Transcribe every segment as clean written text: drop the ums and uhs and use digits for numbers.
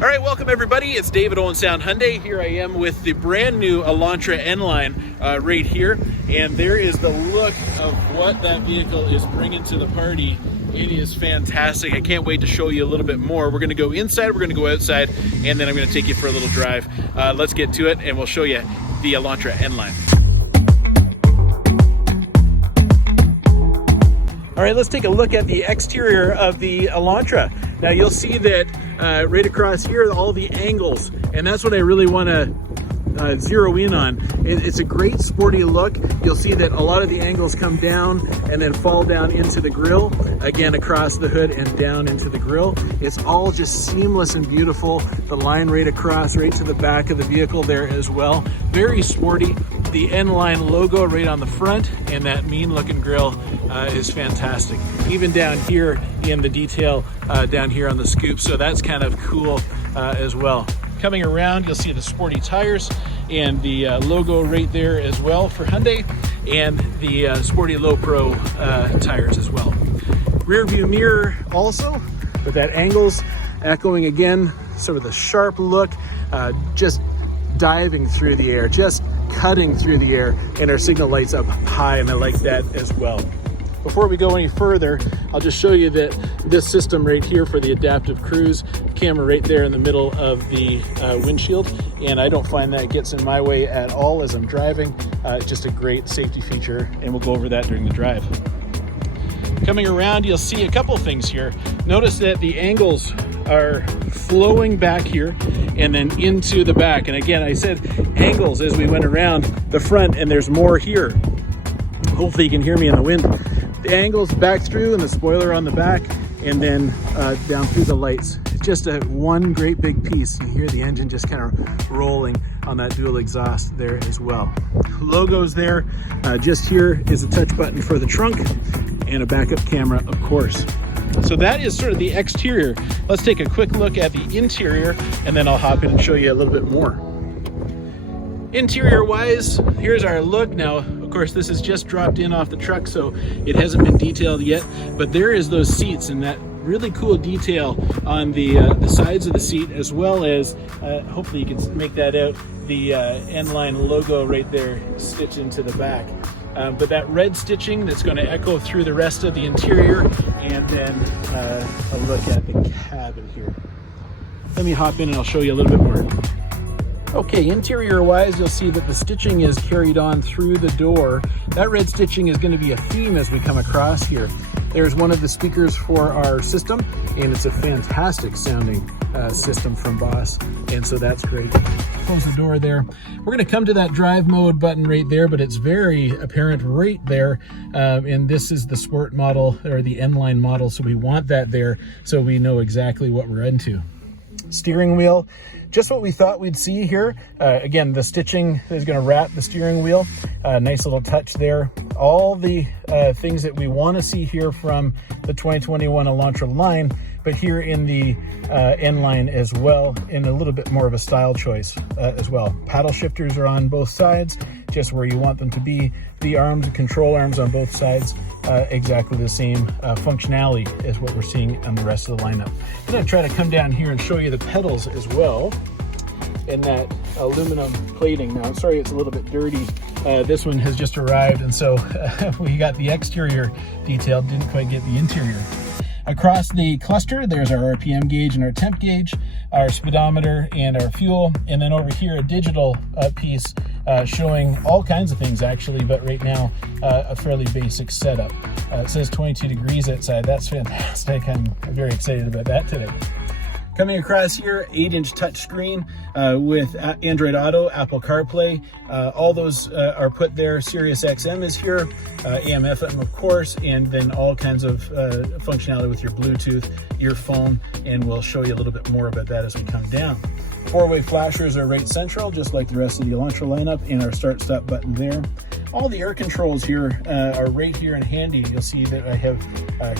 All right, welcome everybody. It's Dave at Owen Sound Hyundai. Here I am with the brand new Elantra NLine right here. And there is the look of what that vehicle is bringing to the party. It is fantastic. I can't wait to show you a little bit more. We're gonna go inside, we're gonna go outside, and then I'm gonna take you for a little drive. Let's get to it and we'll show you the Elantra NLine. All right, let's take a look at the exterior of the Elantra. Now you'll see that right across here, all the angles, and that's what I really want to zero in on. It's a great sporty look. You'll see that a lot of the angles come down and then fall down into the grille, again across the hood and down into the grille. It's all just seamless and beautiful. The line right across, right to the back of the vehicle there as well. Very sporty. The NLine logo right on the front, and that mean looking grille is fantastic. Even down here in the detail down here on the scoop, so that's kind of cool as well. Coming around, you'll see the sporty tires and the logo right there as well for Hyundai, and the sporty low pro tires as well. Rear view mirror also with that angles, echoing again sort of the sharp look, just diving through the air, just cutting through the air, and our signal lights up high, and I like that as well. Before we go any further, I'll just show you that this system right here for the adaptive cruise camera right there in the middle of the windshield, and I don't find that gets in my way at all as I'm driving. It's just a great safety feature, and we'll go over that during the drive. Coming around, you'll see a couple things here. Notice that the angles are flowing back here and then into the back. And again, I said angles as we went around the front, and there's more here. Hopefully you can hear me in the wind. The angles back through and the spoiler on the back, and then down through the lights. It's just a one great big piece. You hear the engine just kind of rolling on that dual exhaust there as well. Logos there. Just here is a touch button for the trunk and a backup camera, of course. So that is sort of the exterior. Let's take a quick look at the interior, and then I'll hop in and show you a little bit more. Interior wise, here's our look. Now, of course, this is just dropped in off the truck, so it hasn't been detailed yet, but there is those seats and that really cool detail on the sides of the seat, as well as, hopefully you can make that out, the NLine logo right there stitched into the back. But that red stitching that's going to echo through the rest of the interior, and then a look at the cabin here. Let me hop in and I'll show you a little bit more. Okay, interior wise, you'll see that the stitching is carried on through the door. That red stitching is going to be a theme as we come across here. There's one of the speakers for our system, and it's a fantastic sounding system from Boss, and so that's great. Close the door there. We're going to come to that drive mode button right there, but it's very apparent right there, and this is the sport model, or the NLine model, so we want that there so we know exactly what we're into. Steering wheel, just what we thought we'd see here. Again, the stitching is going to wrap the steering wheel. Nice little touch there. All the things that we want to see here from the 2021 Elantra line, but here in the NLine as well, in a little bit more of a style choice as well. Paddle shifters are on both sides, just where you want them to be. The arms, control arms on both sides, exactly the same functionality as what we're seeing on the rest of the lineup. I'm going to try to come down here and show you the pedals as well, and that aluminum plating. Now, I'm sorry it's a little bit dirty. This one has just arrived, and so we got the exterior detailed, didn't quite get the interior. Across the cluster, there's our RPM gauge and our temp gauge, our speedometer and our fuel, and then over here a digital piece showing all kinds of things actually, but right now a fairly basic setup. It says 22 degrees outside. That's fantastic. I'm very excited about that today. Coming across here, 8-inch touchscreen with Android Auto, Apple CarPlay. All those are put there. Sirius XM is here, AM, FM, of course, and then all kinds of functionality with your Bluetooth, your phone, and we'll show you a little bit more about that as we come down. 4-way flashers are right central, just like the rest of the Elantra lineup, and our start-stop button there. All the air controls here are right here and handy. You'll see that I have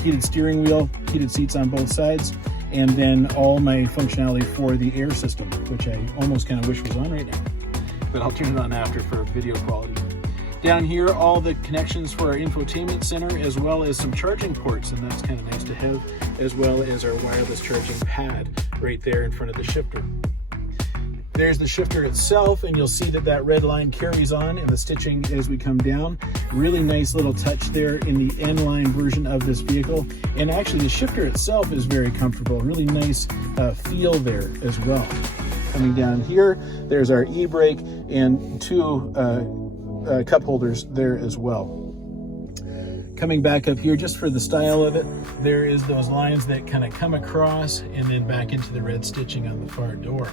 heated steering wheel, heated seats on both sides, and then all my functionality for the air system, which I almost kind of wish was on right now, but I'll turn it on after for video quality. Down here, all the connections for our infotainment center, as well as some charging ports, and that's kind of nice to have, as well as our wireless charging pad right there in front of the shifter. There's the shifter itself, and you'll see that that red line carries on in the stitching as we come down. Really nice little touch there in the NLine version of this vehicle. And actually the shifter itself is very comfortable. Really nice feel there as well. Coming down here, there's our e-brake and two cup holders there as well. Coming back up here, just for the style of it, there is those lines that kind of come across and then back into the red stitching on the far door.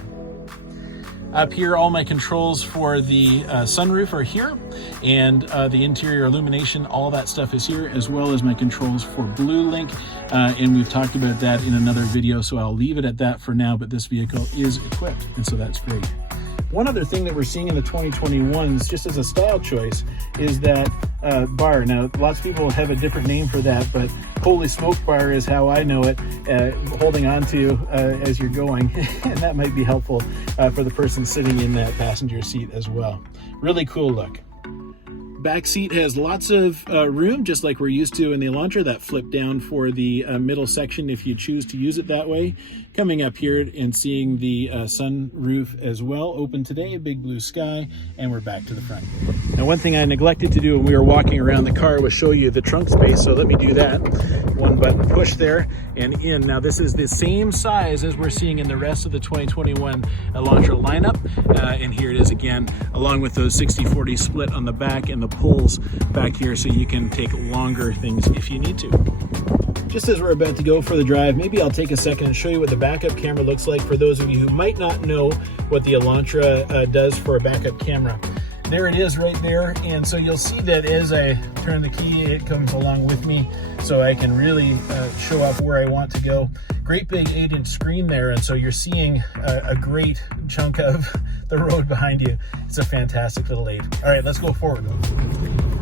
Up here, all my controls for the sunroof are here, and the interior illumination, all that stuff is here, as well as my controls for BlueLink, and we've talked about that in another video, so I'll leave it at that for now, but this vehicle is equipped, and so that's great. One other thing that we're seeing in the 2021s, just as a style choice, is that bar. Now, lots of people have a different name for that, but holy smoke bar is how I know it, holding on to as you're going, and that might be helpful for the person sitting in that passenger seat as well. Really cool look. Back seat has lots of room, just like we're used to in the Elantra. That flip down for the middle section if you choose to use it that way. Coming up here and seeing the sunroof as well, open today, big blue sky, and we're back to the front. Now, one thing I neglected to do when we were walking around the car was show you the trunk space, so let me do that. One button push there and in. Now, this is the same size as we're seeing in the rest of the 2021 Elantra lineup, and here it is again, along with those 60-40 split on the back and the pulls back here, so you can take longer things if you need to. Just as we're about to go for the drive, maybe I'll take a second and show you what the backup camera looks like for those of you who might not know what the Elantra does for a backup camera. There it is right there, and so you'll see that as I turn the key, it comes along with me, so I can really show up where I want to go. Great big 8-inch screen there, and so you're seeing a great chunk of the road behind you. It's a fantastic little aid. All right, let's go forward.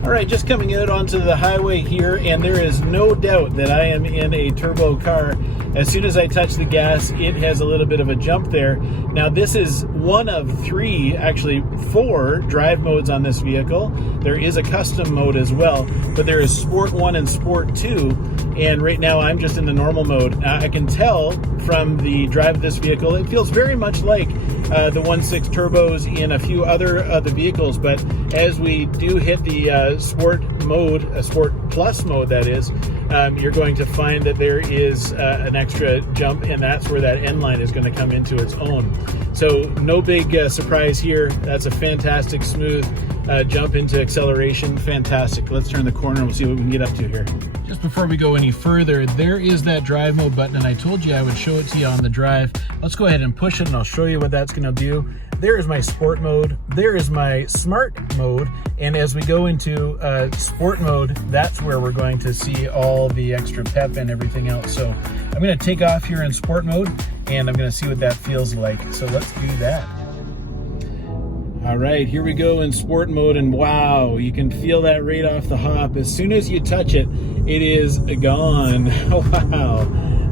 All right, just coming out onto the highway here, and there is no doubt that I am in a turbo car. As soon as I touch the gas, it has a little bit of a jump there. Now, this is one of three, actually 4 drive modes on this vehicle. There is a custom mode as well, but there is Sport 1 and Sport 2, and right now I'm just in the normal mode. I can tell from the drive of this vehicle, it feels very much like the 1.6 turbos in a few other of the vehicles, but as we do hit the Sport mode, Sport Plus mode that is, you're going to find that there is an extra jump, and that's where that NLine is going to come into its own. So no big surprise here. That's a fantastic smooth jump into acceleration. Fantastic. Let's turn the corner and we'll see what we can get up to here. Just before we go any further, there is that drive mode button, and I told you I would show it to you on the drive. Let's go ahead and push it, and I'll show you what that's going to do. There is my sport mode, there is my smart mode, and as we go into sport mode, that's where we're going to see all the extra pep and everything else. So I'm going to take off here in sport mode, and I'm going to see what that feels like. So let's do that. All right, here we go in sport mode, and wow, you can feel that right off the hop. As soon as you touch it, it is gone. Wow,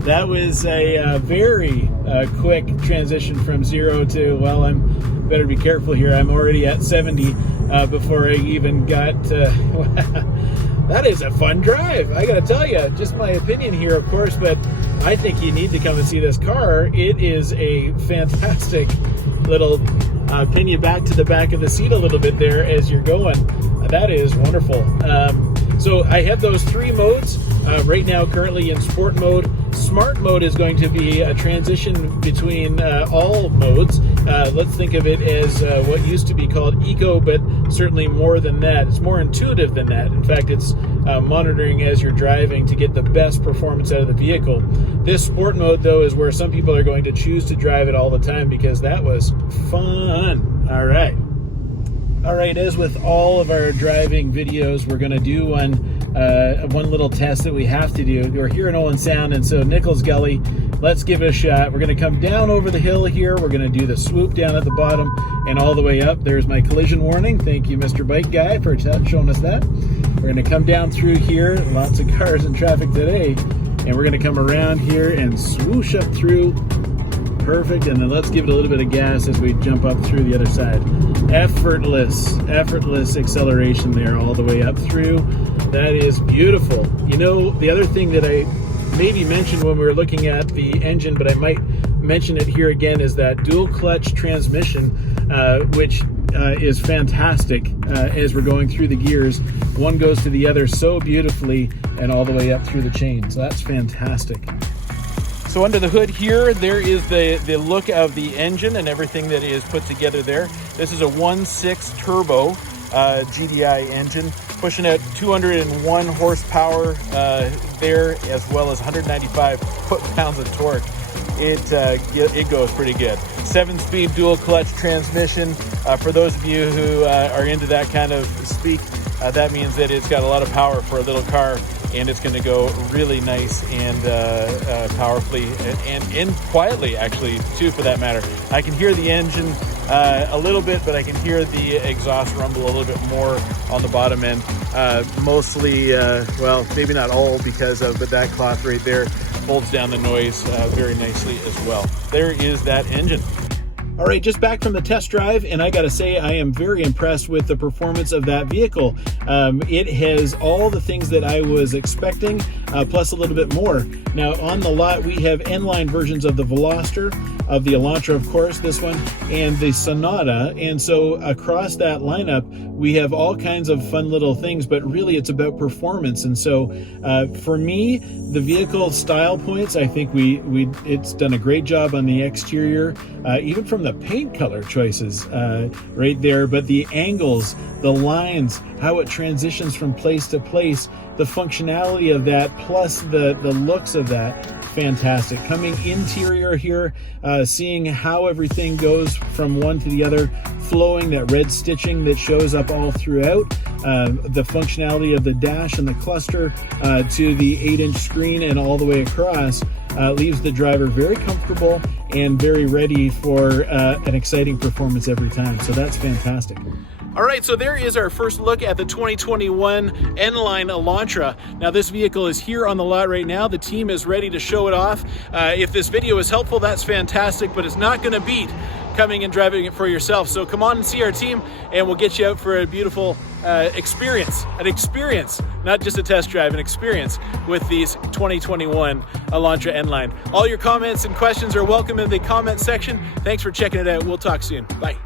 that was a very quick transition from 0 to, well, I'm better be careful here. I'm already at 70 before I even got, that is a fun drive. I gotta tell you, just my opinion here, of course, but I think you need to come and see this car. It is a fantastic little pin you back to the back of the seat a little bit there as you're going. That is wonderful. So I have those 3 modes right now, currently in sport mode. Smart mode is going to be a transition between all modes. Let's think of it as what used to be called eco, but certainly more than that. It's more intuitive than that. In fact, it's monitoring as you're driving to get the best performance out of the vehicle. This sport mode, though, is where some people are going to choose to drive it all the time because that was fun. All right. All right, as with all of our driving videos, we're going to do one little test that we have to do. We're here in Owen Sound, and so Nichols Gully, let's give it a shot. We're going to come down over the hill here. We're going to do the swoop down at the bottom and all the way up. There's my collision warning. Thank you, Mr. Bike Guy, for showing us that. We're going to come down through here. Lots of cars and traffic today. And we're going to come around here and swoosh up through. Perfect, and then let's give it a little bit of gas as we jump up through the other side. Effortless acceleration there all the way up through. That is beautiful. You know, the other thing that I maybe mentioned when we were looking at the engine, but I might mention it here again, is that dual clutch transmission, which is fantastic as we're going through the gears. One goes to the other so beautifully and all the way up through the chain. So that's fantastic. So under the hood here, there is the look of the engine and everything that is put together there. This is a 1.6 turbo GDI engine, pushing out 201 horsepower there, as well as 195 foot-pounds of torque. It goes pretty good. 7-speed dual clutch transmission. For those of you who are into that kind of speak, that means that it's got a lot of power for a little car, and it's going to go really nice and powerfully and quietly, actually, too, for that matter. I can hear the engine a little bit, but I can hear the exhaust rumble a little bit more on the bottom end. Mostly, well, maybe not all because of, but that cloth right there holds down the noise very nicely as well. There is that engine. All right, just back from the test drive, and I gotta say I am very impressed with the performance of that vehicle. It has all the things that I was expecting, plus a little bit more. Now on the lot we have N-Line versions of the Veloster, of the Elantra, of course, this one, and the Sonata, and so across that lineup we have all kinds of fun little things, but really it's about performance. And so for me, the vehicle style points, I think it's done a great job on the exterior, even from the paint color choices right there, but the angles, the lines, how it transitions from place to place, the functionality of that, plus the looks of that, fantastic. Coming interior here, seeing how everything goes from one to the other, flowing, that red stitching that shows up all throughout, the functionality of the dash and the cluster to the 8-inch screen and all the way across, leaves the driver very comfortable and very ready for an exciting performance every time. So that's fantastic. All right, so there is our first look at the 2021 N-Line Elantra. Now this vehicle is here on the lot right now. The team is ready to show it off. If this video is helpful, that's fantastic, but it's not gonna beat coming and driving it for yourself. So come on and see our team, and we'll get you out for a beautiful experience, not just a test drive, an experience with these 2021 Elantra N-Line. All your comments and questions are welcome in the comment section. Thanks for checking it out. We'll talk soon. Bye.